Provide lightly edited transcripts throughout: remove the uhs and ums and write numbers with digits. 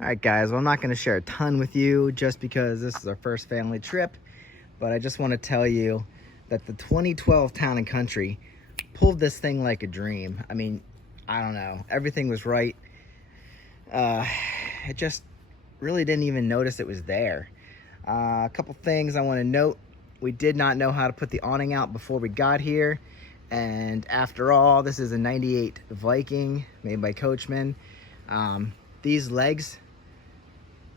All right, guys, well, I'm not going to share a ton with you just because this is our first family trip, but I just want to tell you that the 2012 Town & Country pulled this thing like a dream. I mean, I don't know. Everything was right. It just really didn't even notice it was there. A couple things I want to note. We did not know how to put the awning out before we got here. And after all, this is a 98 Viking made by Coachman. These legs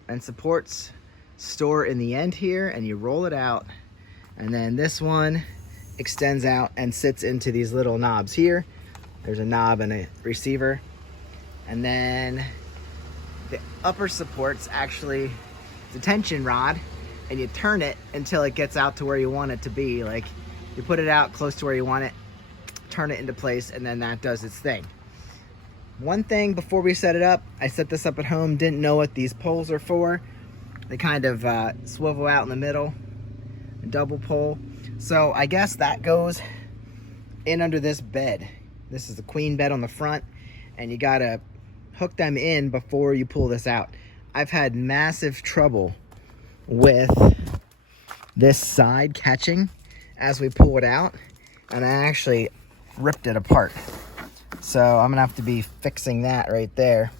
and supports store in the end here, and you roll it out, and then this one extends out and sits into these little knobs here. There's a knob and a receiver, and then the upper supports actually the tension rod, and you turn it until it gets out to where you want it to be. Like, you put it out close to where you want it, turn it into place, and then that does its thing. One thing before we set it up, I set this up at home, didn't know what these poles are for. They kind of swivel out in the middle, a double pole. So I guess that goes in under this bed. This is the queen bed on the front, and you gotta hook them in before you pull this out. I've had massive trouble with this side catching as we pull it out, and I actually ripped it apart. So I'm gonna have to be fixing that right there.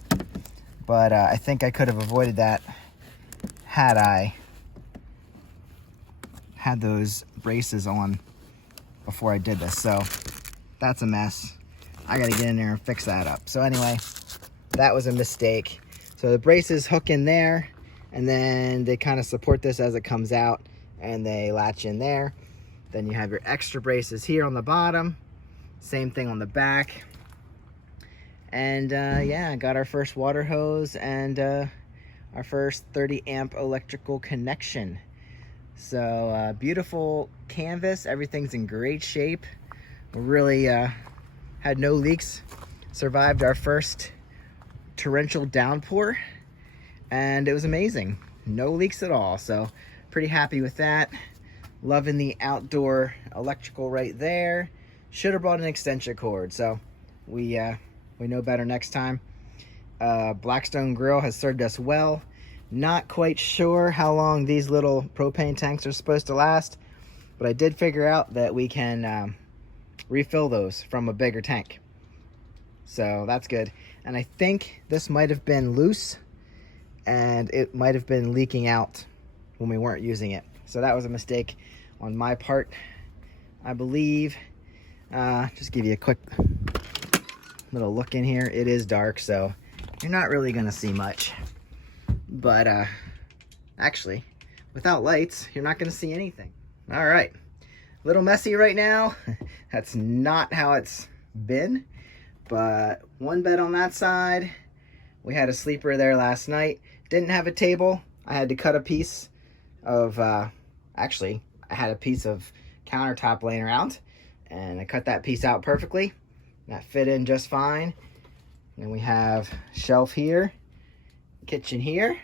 But I think I could have avoided that had I had those braces on before I did this. So that's a mess. I gotta get in there and fix that up. So anyway, that was a mistake. So the braces hook in there, and then they kind of support this as it comes out, and they latch in there. Then you have your extra braces here on the bottom. Same thing on the back. And yeah, got our first water hose and our first 30 amp electrical connection. So beautiful canvas, everything's in great shape. We really had no leaks, survived our first torrential downpour, and it was amazing. No leaks at all, so pretty happy with that. Loving the outdoor electrical right there. Should have brought an extension cord, so we know better next time. Blackstone Grill has served us well. Not quite sure how long these little propane tanks are supposed to last, but I did figure out that we can refill those from a bigger tank. So that's good. And I think this might have been loose, and it might have been leaking out when we weren't using it. So that was a mistake on my part, I believe. Just give you a quick little look in here. It is dark, so you're not really gonna see much, but actually without lights you're not gonna see anything. All right, a little messy right now. That's not how it's been, but one bed on that side. We had a sleeper there last night. Didn't have a table. I had to cut a piece of actually I had a piece of countertop laying around, and I cut that piece out perfectly. That fit in just fine. And we have shelf here, kitchen here,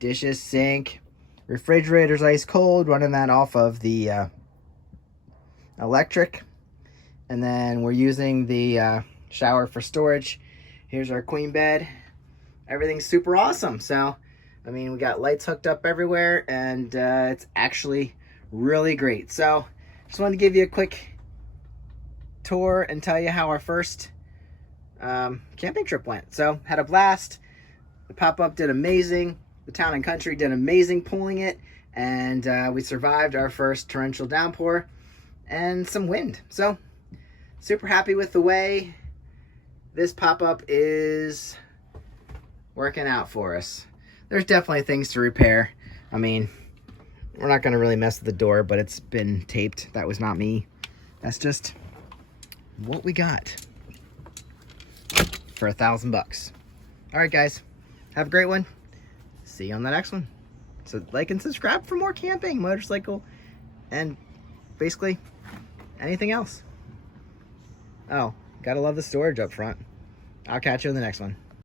dishes, sink, refrigerator's ice cold, running that off of the electric. And then we're using the shower for storage. Here's our queen bed. Everything's super awesome. So, I mean, we got lights hooked up everywhere, and it's actually really great. So, just wanted to give you a quick tour and tell you how our first camping trip went. So had a blast. The pop-up did amazing. The Town & Country did amazing pulling it, and we survived our first torrential downpour and some wind. So super happy with the way this pop-up is working out for us. There's definitely things to repair. I mean, we're not gonna really mess with the door, but it's been taped. That was not me. That's just what we got for $1,000. All right, guys, have a great one. See you on the next one. So like and subscribe for more camping, motorcycle, and basically anything else. Oh, gotta love the storage up front. I'll catch you in the next one.